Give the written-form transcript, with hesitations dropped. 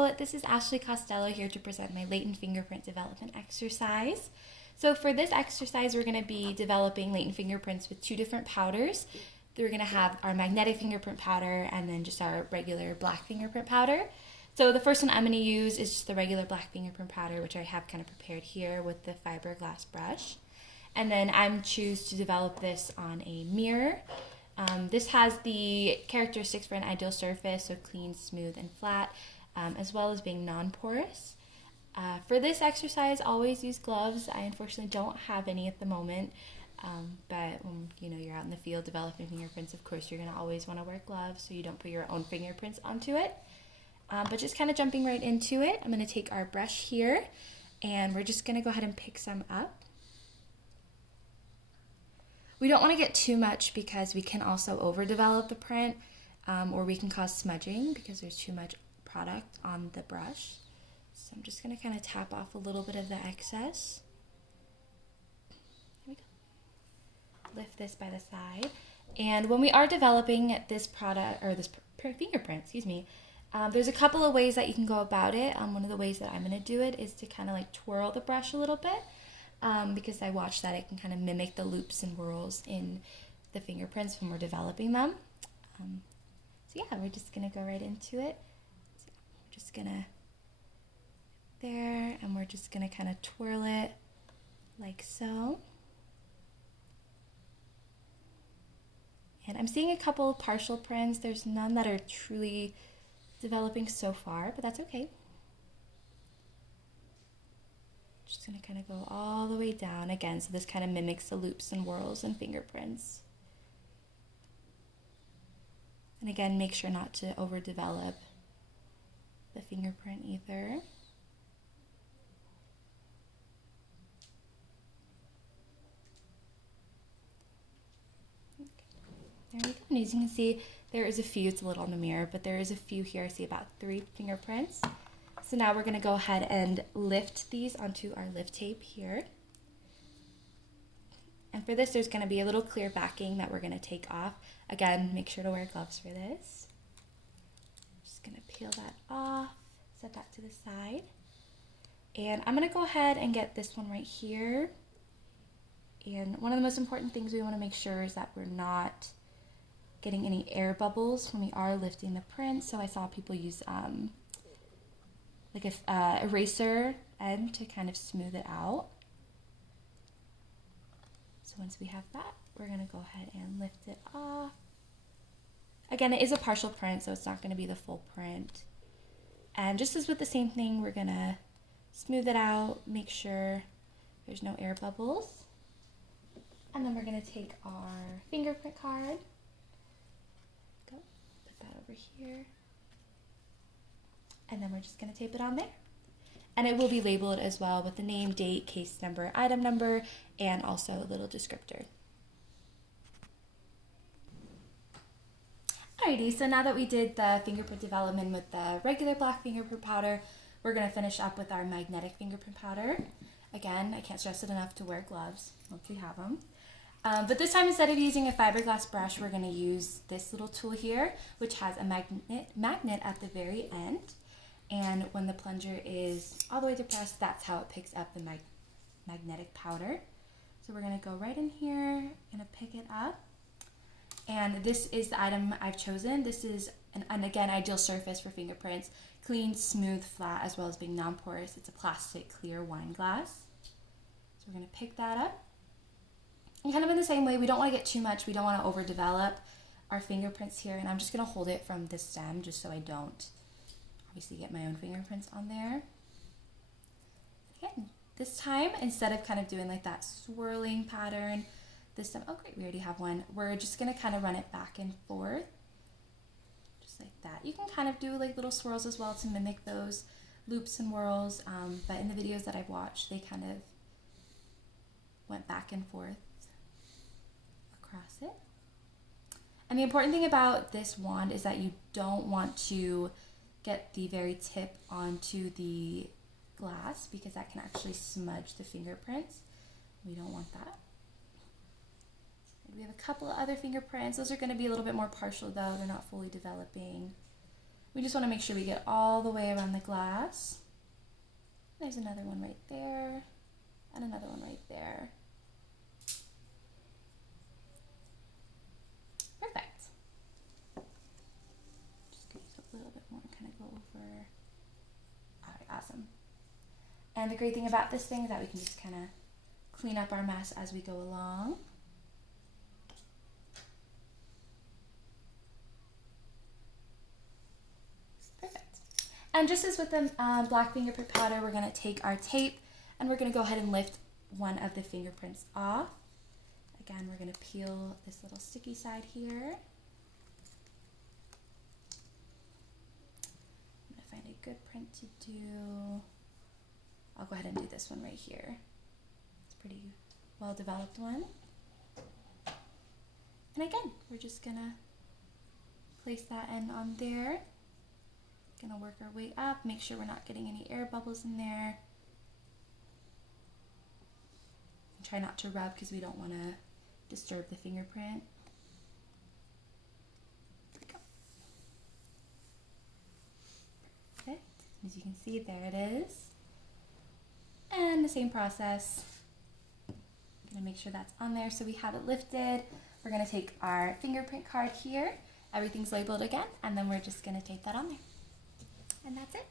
Hello, this is Ashley Costello here to present my latent fingerprint development exercise. So for this exercise, we're going to be developing latent fingerprints with two different powders. We're going to have our magnetic fingerprint powder and then just our regular black fingerprint powder. So the first one I'm going to use is just the regular black fingerprint powder, which I have kind of prepared here with the fiberglass brush. And then I'm choose to develop this on a mirror. This has the characteristics for an ideal surface, so clean, smooth, and flat, as well as being non-porous. For this exercise, always use gloves. I unfortunately don't have any at the moment, but when you're out in the field developing fingerprints, of course you're going to always want to wear gloves so you don't put your own fingerprints onto it. But just kind of jumping right into it, I'm going to take our brush here, and we're just going to go ahead and pick some up. We don't want to get too much because we can also overdevelop the print, or we can cause smudging because there's too much product on the brush. So I'm just going to kind of tap off a little bit of the excess. There we go. Lift this by the side. And when we are developing this product, or this fingerprint, there's a couple of ways that you can go about it. One of the ways that I'm going to do it is to kind of like twirl the brush a little bit. Because I watched that it can kind of mimic the loops and whirls in the fingerprints when we're developing them. So yeah, we're just going to go right into it. So we're just going to, there, and we're just going to kind of twirl it like so. And I'm seeing a couple partial prints. There's none that are truly developing so far, but that's okay. Just going to kind of go all the way down again, so this kind of mimics the loops and whirls and fingerprints. And again, make sure not to overdevelop the fingerprint either. There we go. And as you can see, there is a few, it's a little on the mirror, but there is a few here. I see about 3 fingerprints. So now we're going to go ahead and lift these onto our lift tape here. And for this, there's going to be a little clear backing that we're going to take off. Again, make sure to wear gloves for this. Just going to peel that off, set that to the side. And I'm going to go ahead and get this one right here. And one of the most important things we want to make sure is that we're not getting any air bubbles when we are lifting the print. So I saw people use like a eraser end to kind of smooth it out. So once we have that, we're going to go ahead and lift it off. Again, it is a partial print, so it's not going to be the full print. And just as with the same thing, we're going to smooth it out, make sure there's no air bubbles. And then we're going to take our fingerprint card. Go, put that over here. And then we're just going to tape it on there. And it will be labeled as well with the name, date, case number, item number, and also a little descriptor. Alrighty, so now that we did the fingerprint development with the regular black fingerprint powder, we're going to finish up with our magnetic fingerprint powder. Again, I can't stress it enough to wear gloves once you have them. But this time, instead of using a fiberglass brush, we're going to use this little tool here, which has a magnet at the very end. And when the plunger is all the way depressed, that's how it picks up the magnetic powder. So we're going to go right in here, going to pick it up. And this is the item I've chosen. This is, an again, ideal surface for fingerprints. Clean, smooth, flat, as well as being non-porous. It's a plastic clear wine glass. So we're going to pick that up. And kind of in the same way, we don't want to get too much. We don't want to overdevelop our fingerprints here. And I'm just going to hold it from the stem just so I don't obviously get my own fingerprints on there. Again, this time, instead of kind of doing like that swirling pattern, this time, oh great, we already have one. We're just going to kind of run it back and forth, just like that. You can kind of do like little swirls as well to mimic those loops and whirls, but in the videos that I've watched, they kind of went back and forth across it. And the important thing about this wand is that you don't want to get the very tip onto the glass because that can actually smudge the fingerprints. We don't want that. We have a couple of other fingerprints. Those are going to be a little bit more partial though. They're not fully developing. We just want to make sure we get all the way around the glass. There's another one right there, and another one right there. Perfect. Just gonna use a little bit more and kind of go over. All right, awesome. And the great thing about this thing is that we can just kind of clean up our mess as we go along. And just as with the black fingerprint powder, we're going to take our tape and we're going to go ahead and lift one of the fingerprints off. Again, we're going to peel this little sticky side here. I'm going to find a good print to do. I'll go ahead and do this one right here. It's a pretty well developed one. And again, we're just going to place that end on there. Gonna work our way up, make sure we're not getting any air bubbles in there. And try not to rub because we don't want to disturb the fingerprint. There we go. Perfect. As you can see, there it is. And the same process. Gonna make sure that's on there so we have it lifted. We're gonna take our fingerprint card here. Everything's labeled again, and then we're just gonna tape that on there. And that's it.